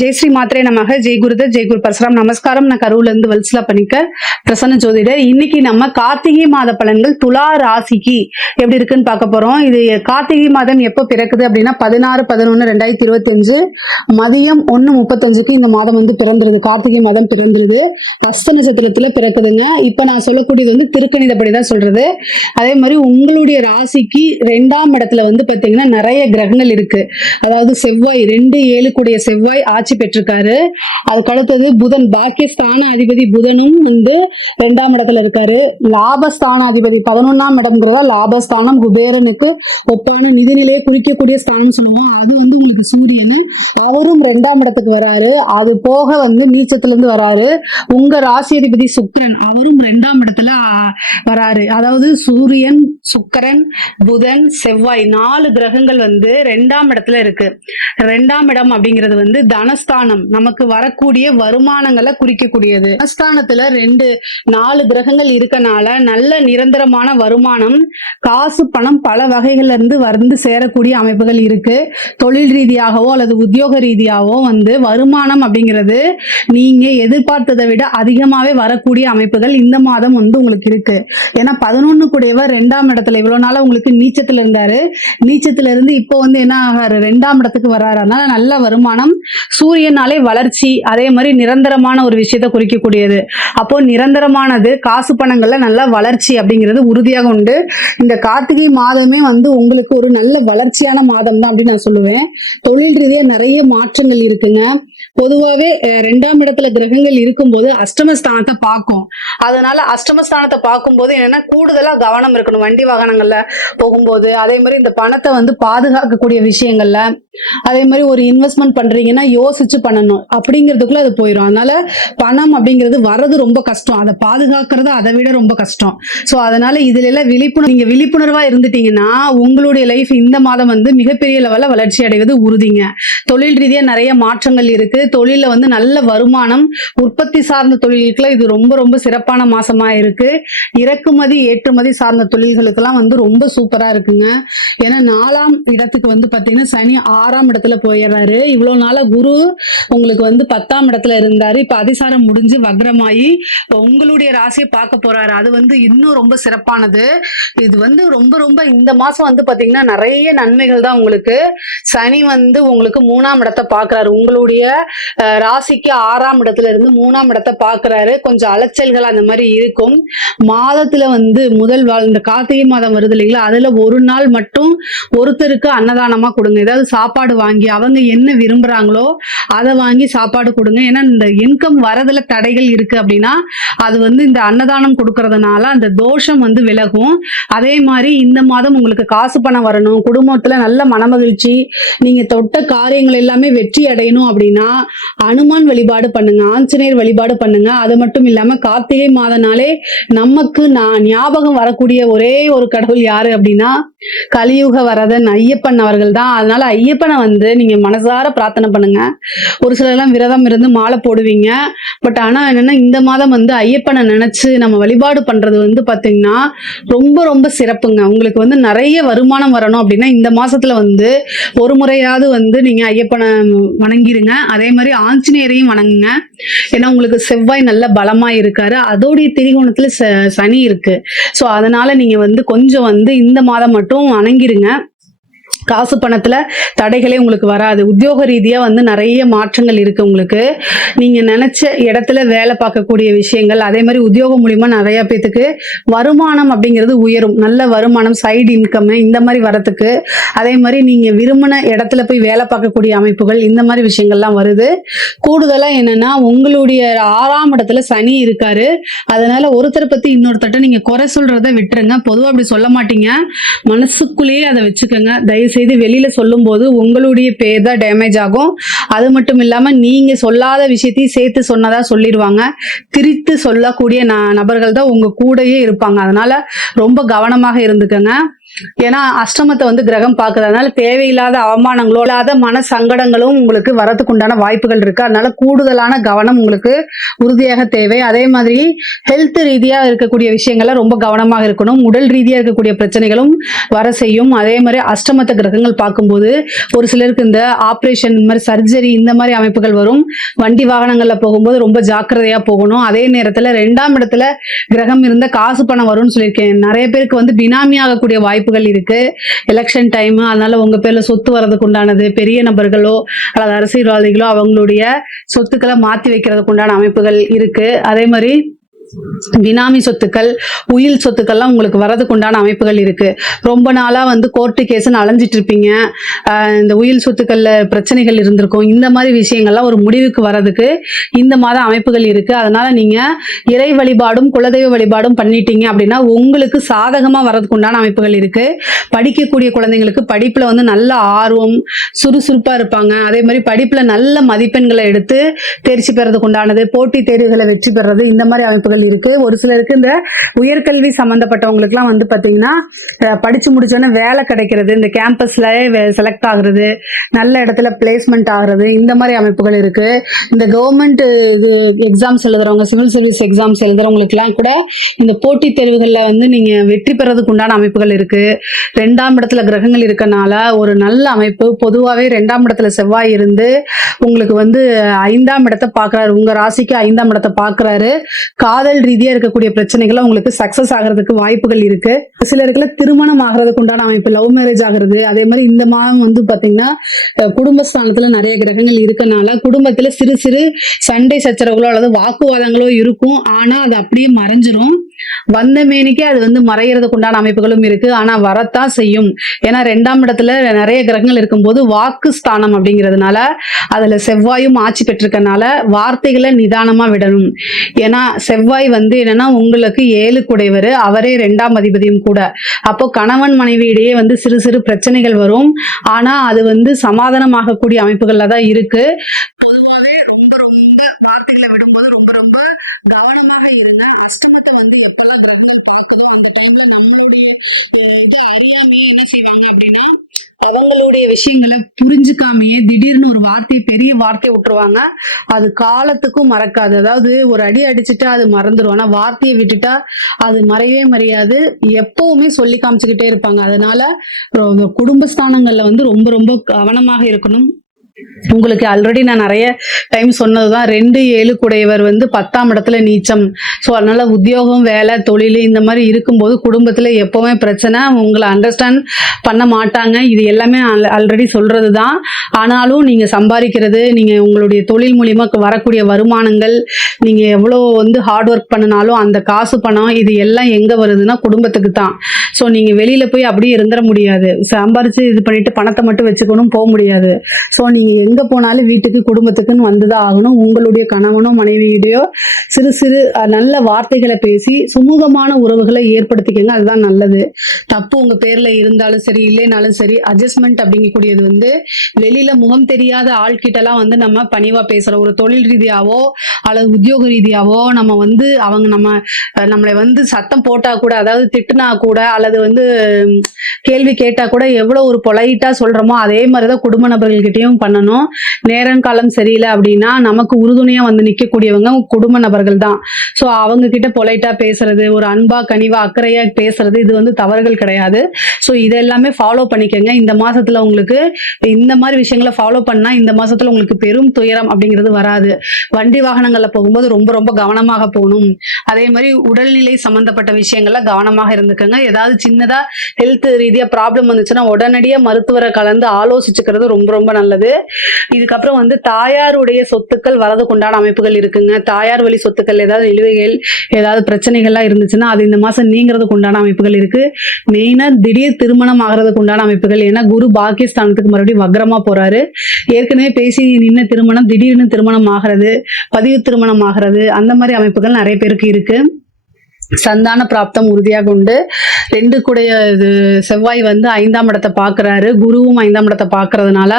ஜெயஸ்ரீ மாத்திரே நமக ஜெய் குருதர் ஜெய் குரு பரசுராம். நமஸ்காரம். நான் கரூர்ல இருந்து வல்சலா பண்ணிக்க பிரசன்ன ஜோதிடர். இன்னைக்கு நம்ம கார்த்திகை மாத பலன்கள் துலா ராசிக்கு எப்படி இருக்குன்னு பார்க்க போறோம். இது கார்த்திகை மாதம் எப்போ பிறக்குது அப்படின்னா பதினாறு பதினொன்னு ரெண்டாயிரத்தி இருபத்தி அஞ்சு மதியம் ஒன்னு முப்பத்தஞ்சுக்கு இந்த மாதம் வந்து பிறந்துருது. கார்த்திகை மாதம் பிறந்துருது. ஹஸ்த நட்சத்திரத்துல பிறக்குதுங்க. இப்ப நான் சொல்லக்கூடியது வந்து திருக்கணிதப்படி தான் சொல்றது. அதே மாதிரி உங்களுடைய ராசிக்கு ரெண்டாம் இடத்துல வந்து பாத்தீங்கன்னா நிறைய கிரகங்கள் இருக்கு. அதாவது செவ்வாய் ரெண்டு ஏழு கூடிய செவ்வாய் ஆட்சி ஆட்சி பெற்றிருக்காரு. அதுக்கு அடுத்தது புதன் பாக்கியஸ்தான அதிபதி புதனும் வந்து ரெண்டாம் இடத்துல இருக்காரு. லாபஸ்தான அதிபதி பதினொன்னாம் இடம்ங்கிறதா லாபஸ்தானம் குபேரனுக்கு ஒப்பான நிதிநிலையை குறிக்கக்கூடிய ஸ்தானம் சொல்லுவோம். அது வந்து உங்களுக்கு சூரியன். அவரும் ரெண்டாம் இடத்துக்கு வராரு. அது போக வந்து நீச்சத்துல இருந்து வராரு. உங்க ராசி அதிபதி சுக்கரன் அவரும் ரெண்டாம் இடத்துல வராரு. அதாவது சூரியன் சுக்கரன் புதன் செவ்வாய் நாலு கிரகங்கள் வந்து ரெண்டாம் இடத்துல இருக்கு. ரெண்டாம் இடம் அப்படிங்கிறது வந்து தன தனஸ்தானம் நமக்கு வரக்கூடிய வருமானங்களை குறிக்கக்கூடியது. தனஸ்தானத்துல ரெண்டு நாலு கிரகங்கள் இருக்கனால நல்ல நிரந்தரமான வருமானம் காசு பணம் பல வகைகள்ல இருந்து வந்து சேரக்கூடிய அமைப்புகள் இருக்கு. தொழில் ரீதியாகவோ அல்லது உத்தியோக ரீதியாகவோ வந்து வருமானம் அப்படிங்கிறது நீங்க எதிர்பார்த்ததை விட அதிகமாவே வரக்கூடிய அமைப்புகள் இந்த மாதம் வந்து உங்களுக்கு இருக்கு. ஏன்னா பதினொன்னு கூடியவர் ரெண்டாம் இடத்துல இவ்வளவு நாளா உங்களுக்கு நீச்சத்துல இருந்தாரு. நீச்சத்துல இருந்து இப்போ வந்து என்ன ஆகாரு? ரெண்டாம் இடத்துக்கு வர்றாரு அதனால நல்ல வருமானம் சூரியனாலே வளர்ச்சி அதே மாதிரி நிரந்தரமான ஒரு விஷயத்தை குறிக்கக்கூடியது. அப்போ நிரந்தரமானது காசு பணங்கள்ல நல்ல வளர்ச்சி அப்படிங்கிறது உறுதியாக உண்டு. இந்த கார்த்திகை மாதமே வந்து உங்களுக்கு ஒரு நல்ல வளர்ச்சியான மாதம் தான் அப்படின்னு நான் சொல்லுவேன். தொழில் ரீதியா நிறைய மாற்றங்கள் இருக்குங்க. பொதுவாகவே ரெண்டாம் இடத்துல கிரகங்கள் இருக்கும்போது அஷ்டமஸ்தானத்தை பார்க்கும். அதனால அஷ்டமஸ்தானத்தை பார்க்கும்போது என்னன்னா கூடுதலா கவனம் இருக்கணும். வண்டி வாகனங்கள்ல போகும்போது அதே மாதிரி இந்த பணத்தை வந்து பாதுகாக்கக்கூடிய விஷயங்கள்ல அதே மாதிரி ஒரு இன்வெஸ்ட்மெண்ட் பண்றீங்கன்னா யோசி யோசிச்சு பண்ணணும். அப்படிங்கிறதுக்குள்ள அது போயிடும் அதனால பணம் அப்படிங்கிறது வர்றது ரொம்ப கஷ்டம். அதை பாதுகாக்கிறது அதை விட ரொம்ப கஷ்டம். ஸோ அதனால இதுல எல்லாம் விழிப்புணர்வு நீங்க விழிப்புணர்வா இருந்துட்டீங்கன்னா உங்களுடைய லைஃப் இந்த மாதம் வந்து மிகப்பெரிய லெவலில் வளர்ச்சி அடைவது உறுதிங்க. தொழில் ரீதியா நிறைய மாற்றங்கள் இருக்கு. தொழில வந்து நல்ல வருமானம் உற்பத்தி சார்ந்த தொழிலுக்குலாம் இது ரொம்ப ரொம்ப சிறப்பான மாசமா இருக்கு. இறக்குமதி ஏற்றுமதி சார்ந்த தொழில்களுக்கெல்லாம் வந்து ரொம்ப சூப்பரா இருக்குங்க. ஏன்னா நாலாம் இடத்துக்கு வந்து பாத்தீங்கன்னா சனி ஆறாம் இடத்துல போயிடுறாரு. இவ்வளவு நாளா குரு உங்களுக்கு வந்து பத்தாம் இடத்துல இருந்தாரு. இப்ப அதிசாரம் முடிஞ்சு வக்ரமாயி உங்களுடைய ராசியை பார்க்க போறாரு. அது வந்து இன்னும் ரொம்ப சிறப்பானது. இது வந்து ரொம்ப ரொம்ப இந்த மாசம் வந்து பாத்தீங்கன்னா நிறைய நன்மைகள் தான் உங்களுக்கு. சனி வந்து உங்களுக்கு மூணாம் இடத்தை பாக்குறாரு உங்களுடைய ராசிக்கு ஆறாம் இடத்துல இருந்து மூணாம் இடத்தை பார்க்கறாரு. கொஞ்சம் அலைச்சல்கள் அந்த மாதிரி இருக்கும். மாதத்துல வந்து முதல் வாழ் இந்த கார்த்திகை மாதம் வருது இல்லைங்களா? அதுல ஒரு நாள் மட்டும் ஒருத்தருக்கு அன்னதானமா கொடுங்க. ஏதாவது சாப்பாடு வாங்கி அவங்க என்ன விரும்புறாங்களோ அதை வாங்கி சாப்பாடு கொடுங்க. ஏன்னா இந்த இன்கம் வரதுல தடைகள் இருக்கு அப்படின்னா அது வந்து இந்த அன்னதானம் கொடுக்கறதுனால அந்த தோஷம் வந்து விலகும். அதே மாதிரி இந்த மாதம் உங்களுக்கு காசு பணம் வரணும். குடும்பத்துல நல்ல மனமகிழ்ச்சி. நீங்க தொட்ட காரியங்கள் எல்லாமே வெற்றி அடையணும் அப்படின்னா அனுமான் வழிபாடு பண்ணுங்க ஆஞ்சநேயர் வழிபாடு பண்ணுங்க. அது மட்டும் இல்லாம கார்த்திகை மாதனாலே நமக்கு நான் ஞாபகம் வரக்கூடிய ஒரே ஒரு கடவுள் யாரு அப்படின்னா கலியுக வரதன் ஐயப்பன் அவர்கள் தான். அதனால ஐயப்பனை வந்து நீங்க மனசார பிரார்த்தனை பண்ணுங்க. ஒரு சிலர் எல்லாம் விரதம் இருந்து மாலை போடுவீங்க. பட் ஆனா என்னன்னா இந்த மாதம் வந்து ஐயப்பனை நினைச்சு நம்ம வழிபாடு பண்றது வந்து பாத்தீங்கன்னா ரொம்ப ரொம்ப சிறப்புங்க. உங்களுக்கு வந்து நிறைய வருமானம் வரணும் அப்படின்னா இந்த மாசத்துல வந்து ஒரு முறையாவது வந்து நீங்க ஐயப்பனை வணங்கிருங்க அதே மாதிரி ஆஞ்சநேயரையும் வணங்குங்க. ஏன்னா உங்களுக்கு செவ்வாய் நல்ல பலமா இருக்காரு. அதோடைய திரிகோணத்துல ச- சனி இருக்கு. ஸோ அதனால நீங்க வந்து கொஞ்சம் வந்து இந்த மாதம் மட்டும் வணங்கிருங்க காசு பணத்துல தடைகளே உங்களுக்கு வராது. உத்தியோக ரீதியா வந்து நிறைய மாற்றங்கள் இருக்கு உங்களுக்கு. நீங்க நினைச்ச இடத்துல வேலை பார்க்கக்கூடிய விஷயங்கள் அதே மாதிரி உத்தியோகம் மூலியமா நிறைய பேத்துக்கு வருமானம் அப்படிங்கிறது உயரும். நல்ல வருமானம் சைடு இன்கம் இந்த மாதிரி வரத்துக்கு அதே மாதிரி நீங்க விரும்பின இடத்துல போய் வேலை பார்க்கக்கூடிய அமைப்புகள் இந்த மாதிரி விஷயங்கள்லாம் வருது. கூடுதலா என்னன்னா உங்களுடைய ஆறாம் இடத்துல சனி இருக்காரு. அதனால ஒருத்தரை பத்தி இன்னொருத்தட்ட நீங்க குறை சொல்கிறத விட்டுருங்க. பொதுவா அப்படி சொல்ல மாட்டீங்க. மனசுக்குள்ளேயே அதை வச்சுக்கோங்க. தயவு செய்து வெளியில சொல்லும்போது உங்களுடைய பேர் தான் டேமேஜ் ஆகும். அது மட்டும் இல்லாம நீங்க சொல்லாத விஷயத்தையும் சேர்த்து சொன்னதா சொல்லிடுவாங்க. திரித்து சொல்லக்கூடிய ந- நபர்கள் தான் உங்க கூடயே இருப்பாங்க. அதனால ரொம்ப கவனமாக இருந்துக்கங்க. ஏன்னா அஷ்டமத்தை வந்து கிரகம் பார்க்கறதுனால தேவையில்லாத அவமானங்களோ இல்லாத மன சங்கடங்களும் உங்களுக்கு வரத்துக்கு உண்டான வாய்ப்புகள் இருக்கு. அதனால கூடுதலான கவனம் உங்களுக்கு உறுதியாக தேவை. அதே மாதிரி ஹெல்த் ரீதியா இருக்கக்கூடிய விஷயங்கள்ல ரொம்ப கவனமாக இருக்கணும். உடல் ரீதியா இருக்கக்கூடிய பிரச்சனைகளும் வர செய்யும். அதே மாதிரி அஷ்டமத்த கிரகங்கள் பார்க்கும்போது ஒரு சிலருக்கு இந்த ஆப்ரேஷன் இந்த மாதிரி சர்ஜரி இந்த மாதிரி அமைப்புகள் வரும். வண்டி வாகனங்கள்ல போகும்போது ரொம்ப ஜாக்கிரதையா போகணும். அதே நேரத்துல ரெண்டாம் இடத்துல கிரகம் இருந்த காசு பணம் வரும்னு சொல்லியிருக்கேன். நிறைய பேருக்கு வந்து பினாமி ஆகக்கூடிய வாய்ப்புகள் இருக்கு. எலெக்ஷன் டைம் அதனால உங்க பேர்ல சொத்து வர்றதுக்கு உண்டானது பெரிய நபர்களோ அல்லது அரசியல்வாதிகளோ அவங்களுடைய சொத்துக்களை மாத்தி வைக்கிறதுக்கு உண்டான அமைப்புகள் இருக்கு. அதே மாதிரி பினாமி சொத்துக்கள் உயில் சொத்துக்கள்லாம் உங்களுக்கு வரதுக்கு உண்டான அமைப்புகள் இருக்கு. ரொம்ப நாளா வந்து கோர்ட்டு கேஸ்ன்னு அலைஞ்சிட்டு இருப்பீங்க. இந்த உயில் சொத்துக்கள்ல பிரச்சனைகள் இருந்திருக்கும். இந்த மாதிரி விஷயங்கள்லாம் ஒரு முடிவுக்கு வர்றதுக்கு இந்த மாத அமைப்புகள் இருக்கு. அதனால நீங்க இறை வழிபாடும் குலதெய்வ வழிபாடும் பண்ணிட்டீங்க அப்படின்னா உங்களுக்கு சாதகமா வர்றதுக்கு உண்டான அமைப்புகள் இருக்கு. படிக்கக்கூடிய குழந்தைங்களுக்கு படிப்புல வந்து நல்ல ஆர்வம் சுறுசுறுப்பா இருப்பாங்க. அதே மாதிரி படிப்புல நல்ல மதிப்பெண்களை எடுத்து தேர்ச்சி பெறதுக்கு உண்டானது போட்டி தேர்வுகளை வெற்றி பெறது இந்த மாதிரி அமைப்புகள் இருக்கு. ஒரு சிலருக்கு இந்த உயர்கல்வி சம்மந்தப்பட்டவங்களுக்குலாம் வந்து பாத்தீங்கன்னா படிச்சு முடிச்சோன்னே வேலை கிடைக்கிறது இந்த கேம்பஸ்ல செலக்ட் ஆகுறது நல்ல இடத்துல பிளேஸ்மெண்ட் ஆகுறது இந்த மாதிரி அமைப்புகள் இருக்கு. இந்த கவர்மெண்ட் இது எக்ஸாம்ஸ் எழுதுறவங்க சிவில் சர்வீஸ் எக்ஸாம்ஸ் எழுதுறவங்களுக்குலாம் கூட இந்த போட்டித் தேர்வுகளில் வந்து நீங்க வெற்றி பெறதுக்கு உண்டான அமைப்புகள் இருக்கு. ரெண்டாம் இடத்துல கிரகங்கள் இருக்கனால ஒரு நல்ல அமைப்பு. பொதுவாகவே ரெண்டாம் இடத்துல செவ்வாய் இருந்து உங்களுக்கு வந்து ஐந்தாம் இடத்தை பார்க்குறாரு. உங்க ராசிக்கு ஐந்தாம் இடத்தை பார்க்குறாரு. காதல் காதல் ரீதியா இருக்கக்கூடிய பிரச்சனைகள் உங்களுக்கு சக்சஸ் ஆகிறதுக்கு வாய்ப்புகள் இருக்கு. சிலருக்குல திருமணம் ஆகிறதுக்கு உண்டான அமைப்பு லவ் மேரேஜ் ஆகிறது அதே மாதிரி இந்த மாதம் வந்து பாத்தீங்கன்னா குடும்பஸ்தானத்துல நிறைய கிரகங்கள் இருக்கனால குடும்பத்துல சிறு சிறு சண்டை சச்சரவுகளோ அல்லது வாக்குவாதங்களோ இருக்கும். ஆனா அது அப்படியே மறைஞ்சிரும். வந்த மேனிக்கே அது வந்து மறைகிறதுக்கு உண்டான அமைப்புகளும் இருக்கு. ஆனா வரத்தான் செய்யும். ஏன்னா ரெண்டாம் இடத்துல நிறைய கிரகங்கள் இருக்கும்போது வாக்கு ஸ்தானம் அப்படிங்கிறதுனால அதுல செவ்வாயும் ஆட்சி பெற்றிருக்கனால வார்த்தைகளை நிதானமா விடணும். ஏன்னா செவ்வாய் வந்து என்னன்னா உங்களுக்கு ஏழு குடைவர் அவரே ரெண்டாம் அதிபதியும் கூட. அப்போ கணவன் மனைவியிடையே வந்து சிறு சிறு பிரச்சனைகள் வரும். ஆனா அது வந்து சமாதானமாகக்கூடிய அமைப்புகள்ல தான் இருக்கு. கவனமாக இருங்க அஷ்டமத்தை வந்து எப்பெல்லாம் கிரகங்கள் கேட்குதோ இந்த டைம்ல நம்மளுடைய இது அறியாமையே என்ன செய்வாங்க அப்படின்னா அவங்களுடைய விஷயங்களை புரிஞ்சுக்காமையே திடீர்னு வார்த்தை பெரிய வார்த்தை விட்டுருவாங்க. அது காலத்துக்கும் மறக்காது. அதாவது ஒரு அடி அடிச்சுட்டா அது மறந்துடும் ஆனா வார்த்தையை விட்டுட்டா அது மறையவே மறையாது எப்பவுமே சொல்லி காமிச்சுக்கிட்டே இருப்பாங்க. அதனால குடும்பஸ்தானங்கள்ல வந்து ரொம்ப ரொம்ப கவனமாக இருக்கணும். உங்களுக்கு ஆல்ரெடி நான் நிறைய டைம் சொன்னதுதான். ரெண்டு ஏழு குடையவர் வந்து பத்தாம் இடத்துல நீச்சம். ஸோ அதனால உத்தியோகம் வேலை தொழில் இந்த மாதிரி இருக்கும்போது குடும்பத்துல எப்பவுமே பிரச்சனை. உங்களை அண்டர்ஸ்டாண்ட் பண்ண மாட்டாங்க. இது எல்லாமே ஆல்ரெடி சொல்றது தான் ஆனாலும் நீங்க சம்பாதிக்கிறது நீங்க உங்களுடைய தொழில் மூலியமா வரக்கூடிய வருமானங்கள் நீங்க எவ்வளோ வந்து ஹார்ட் ஒர்க் பண்ணினாலும் அந்த காசு பணம் இது எல்லாம் எங்க வருதுன்னா குடும்பத்துக்கு தான். ஸோ நீங்க வெளியில போய் அப்படியே இருந்துட முடியாது. சம்பாரிச்சு இது பண்ணிட்டு பணத்தை மட்டும் வச்சுக்கணும் போக முடியாது. ஸோ நீங்கள் எங்க போனாலும் வீட்டுக்கு குடும்பத்துக்குன்னு வந்துதான் ஆகணும். உங்களுடைய கணவனோ மனைவியுடையோ சிறு சிறு நல்ல வார்த்தைகளை பேசி சுமூகமான உறவுகளை ஏற்படுத்திக்கங்க. அதுதான் நல்லது. தப்பு உங்க பேரில் இருந்தாலும் சரி இல்லைனாலும் சரி அட்ஜஸ்ட்மெண்ட் அப்படிங்கக்கூடியது வந்து வெளியில முகம் தெரியாத ஆள்கிட்டலாம் வந்து நம்ம பணிவா பேசுகிற ஒரு தொழில் ரீதியாவோ அல்லது உத்தியோக ரீதியாவோ நம்ம வந்து அவங்க நம்ம நம்மளை வந்து சத்தம் போட்டா கூட அதாவது திட்டுனா கூட அல்லது வந்து கேள்வி கேட்டா கூட எவ்வளவு ஒரு பொலைட்டா சொல்றோமோ அதே மாதிரி தான் குடும்ப நபர்கள்கிட்டயும் பண்ணணும். நேரம் காலம் சரியில்லை அப்படின்னா நமக்கு உறுதுணையா வந்து நிக்கக்கூடியவங்க குடும்ப நபர்கள் தான். ஸோ அவங்க கிட்ட பொலைட்டா பேசுறது ஒரு அன்பா கனிவா அக்கறையா பேசுறது இது வந்து தவறுகள் கிடையாது. ஸோ இதெல்லாமே ஃபாலோ பண்ணிக்கோங்க. இந்த மாசத்துல உங்களுக்கு இந்த மாதிரி விஷயங்களை ஃபாலோ பண்ணா இந்த மாசத்துல உங்களுக்கு பெரும் துயரம் அப்படிங்கிறது வராது. வண்டி வாகனங்கள்ல போகும்போது ரொம்ப ரொம்ப கவனமாக போகணும். அதே மாதிரி உடல்நிலை சம்பந்தப்பட்ட விஷயங்கள்ல கவனமாக இருந்துக்கோங்க. ஏதாவது சின்னதா ஹெல்த் ரீதியா ப்ராப்ளம் வந்துச்சுன்னா உடனடியாக மருத்துவரை கலந்து ஆலோசிச்சுக்கிறது ரொம்ப ரொம்ப நல்லது. இதுக்கப்புறம் வந்து தாயாருடைய சொத்துக்கள் வரதுக்கு உண்டான அமைப்புகள் இருக்குங்க. தாயார் வழி சொத்துக்கள் ஏதாவது நிலுவைகள் ஏதாவது பிரச்சனைகள்லாம் இருந்துச்சுன்னா அது இந்த மாசம் நீங்கிறதுக்கு உண்டான அமைப்புகள் இருக்கு. மெயினா திடீர் திருமணம் ஆகிறதுக்கு உண்டான அமைப்புகள் ஏன்னா குரு பாகிஸ்தானத்துக்கு மறுபடியும் வக்ரமா போறாரு. ஏற்கனவே பேசி நின்ன திருமணம் திடீர்னு திருமணம் ஆகிறது பதிவு திருமணம் ஆகிறது அந்த மாதிரி அமைப்புகள் நிறைய பேருக்கு இருக்கு. சந்தான பிராப்தம் உறுதியாக உண்டு. ரெண்டு கூடைய இது செவ்வாய் வந்து ஐந்தாம் இடத்தை பார்க்கறாரு. குருவும் ஐந்தாம் இடத்தை பார்க்கறதுனால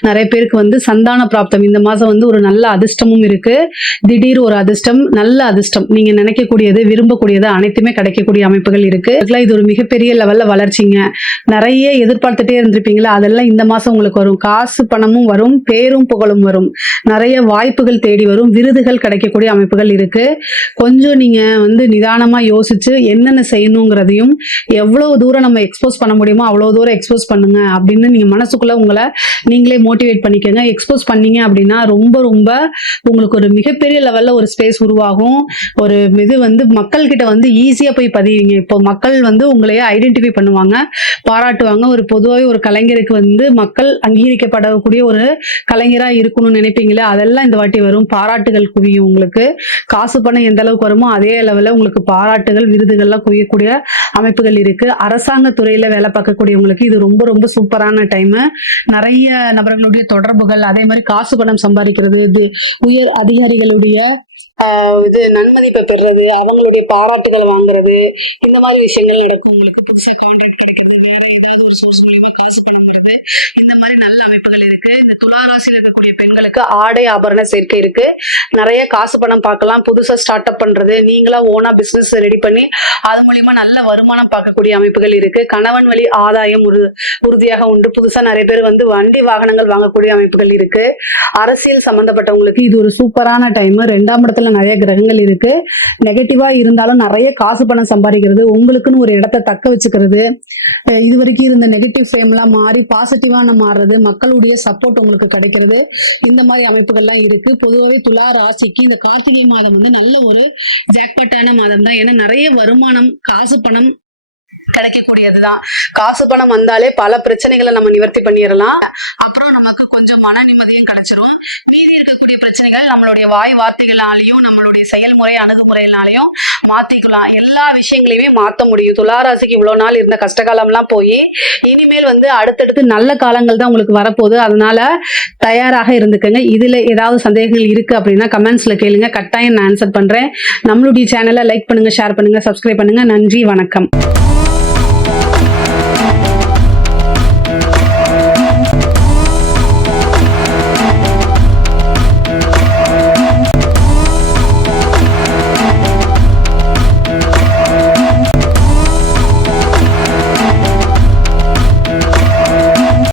நிறைய பேருக்கு வந்து சந்தான பிராப்தம். இந்த மாதம் வந்து ஒரு நல்ல அதிர்ஷ்டமும் இருக்கு. திடீர் ஒரு அதிர்ஷ்டம் நல்ல அதிர்ஷ்டம். நீங்க நினைக்கக்கூடியது விரும்பக்கூடியது அனைத்துமே கிடைக்கக்கூடிய அமைப்புகள் இருக்கு. இது ஒரு மிகப்பெரிய லெவல்ல வளர்ச்சிங்க. நிறைய எதிர்பார்த்துட்டே இருந்திருப்பீங்களா? அதெல்லாம் இந்த மாசம் உங்களுக்கு வரும். காசு பணமும் வரும். பேரும் புகழும் வரும். நிறைய வாய்ப்புகள் தேடி வரும். விருதுகள் கிடைக்கக்கூடிய அமைப்புகள் இருக்கு. கொஞ்சம் நீங்க வந்து நிதானம் யோசிச்சு என்னென்ன செய்யணுங்கிறதையும் எவ்வளவு தூரம் நம்ம எக்ஸ்போஸ் பண்ண முடியுமோ அவ்வளவு தூரம் எக்ஸ்போஸ் பண்ணுங்க அப்படின்னு நீங்க மனசுக்குள்ள உங்களை நீங்களே மோட்டிவேட் பண்ணிக்கோங்க. எக்ஸ்போஸ் பண்ணீங்க அப்படின்னா ரொம்ப ரொம்ப உங்களுக்கு ஒரு மிகப்பெரிய லெவல்ல ஒரு ஸ்பேஸ் உருவாகும். ஒரு இது வந்து மக்கள் கிட்ட வந்து ஈஸியா போய் பதிவீங்க இப்போ மக்கள் வந்து உங்களையே ஐடென்டிஃபை பண்ணுவாங்க பாராட்டுவாங்க. ஒரு பொதுவாகவே ஒரு கலைஞருக்கு வந்து மக்கள் அங்கீகரிக்கப்படக்கூடிய ஒரு கலைஞரா இருக்கணும்னு நினைப்பீங்களே அதெல்லாம் இந்த வாட்டி வரும். பாராட்டுகள் குவியும் உங்களுக்கு. காசு பணம் எந்த அளவுக்கு வருமோ அதே அளவில் உங்களுக்கு பாராட்டுகள் விருதுகள்லாம் குவியக்கூடிய அமைப்புகள் இருக்கு. அரசாங்க துறையில வேலை பார்க்கக்கூடியவங்களுக்கு இது ரொம்ப ரொம்ப சூப்பரான டைம் நிறைய நபர்களுடைய தொடர்புகள் அதே மாதிரி காசு பணம் சம்பாதிக்கிறது இது உயர் அதிகாரிகளுடைய இது நன்மதிப்பை பெறுறது அவங்களுடைய பாராட்டுகள் வாங்குறது இந்த மாதிரி விஷயங்கள் நடக்கும். உங்களுக்கு புதுசாக கான்ட்ராக்ட் கிடைக்கிறது வேற ஏதாவது ஒரு சோர்ஸ் மூலியமா காசு பணம் வருது. இந்த மாதிரி நல்ல அமைப்புகள் இருக்கு. துளாராசியில் இருக்கக்கூடிய பெண்களுக்கு ஆடை ஆபரண சேர்க்கை இருக்கு. நிறைய காசு பணம் பார்க்கலாம். புதுசா ஸ்டார்ட் அப் பண்றது. நீங்களா ஓனா பிசினஸ் ரெடி பண்ணி அது மூலியமா நல்ல வருமானம் பார்க்கக்கூடிய அமைப்புகள் இருக்கு. கணவன் வழி ஆதாயம் உறு உறுதியாக உண்டு. புதுசா நிறைய பேர் வந்து வண்டி வாகனங்கள் வாங்கக்கூடிய அமைப்புகள் இருக்கு. அரசியல் சம்பந்தப்பட்டவங்களுக்கு இது ஒரு சூப்பரான டைம் ரெண்டாம் இடத்துல நிறைய கிரகங்கள் இருக்கு. நெகட்டிவா இருந்தாலும் நிறைய காசு பணம் சம்பாதிக்கிறது. உங்களுக்குன்னு ஒரு இடத்த தக்க வச்சுக்கிறது. இது வரைக்கும் இருந்த நெகட்டிவ் சேம்லாம் மாறி பாசிட்டிவான மாறுறது. மக்களுடைய சப்போர்ட் உங்களுக்கு கிடைக்கிறது. இந்த மாதிரி அமைப்புகள்லாம் இருக்கு. பொதுவாகவே துலா ராசிக்கு இந்த கார்த்திகை மாதம் வந்து நல்ல ஒரு ஜாக்பாட்டான மாதம் தான் ஏன்னா நிறைய வருமானம் காசு பணம் கிடைக்கக்கூடியதுதான். காசு பணம் வந்தாலே பல பிரச்சனைகளை நம்ம நிவர்த்தி பண்ணிடலாம். அப்புறம் நமக்கு கொஞ்சம் மன நிம்மதியும் கிடைச்சிரும். மீதி இருக்கக்கூடிய பிரச்சனைகள் நம்மளுடைய வாய் வார்த்தைகளாலையும் நம்மளுடைய செயல்முறை அணுகுமுறையினாலையும் மாத்திக்கலாம். எல்லா விஷயங்களையுமே மாத்த முடியும். துளாராசிக்கு இவ்வளவு நாள் இருந்த கஷ்டகாலம்லாம் போய் இனிமேல் வந்து அடுத்தடுத்து நல்ல காலங்கள் தான் உங்களுக்கு வரப்போகுது. அதனால தயாராக இருந்துக்கங்க. இதுல ஏதாவது சந்தேகங்கள் இருக்கு அப்படின்னா கமெண்ட்ஸ்ல கேளுங்க. கட்டாயம் நான் ஆன்சர் பண்றேன். நம்மளுடைய சேனலை லைக் பண்ணுங்க ஷேர் பண்ணுங்க சப்ஸ்கிரைப் பண்ணுங்க. நன்றி வணக்கம்.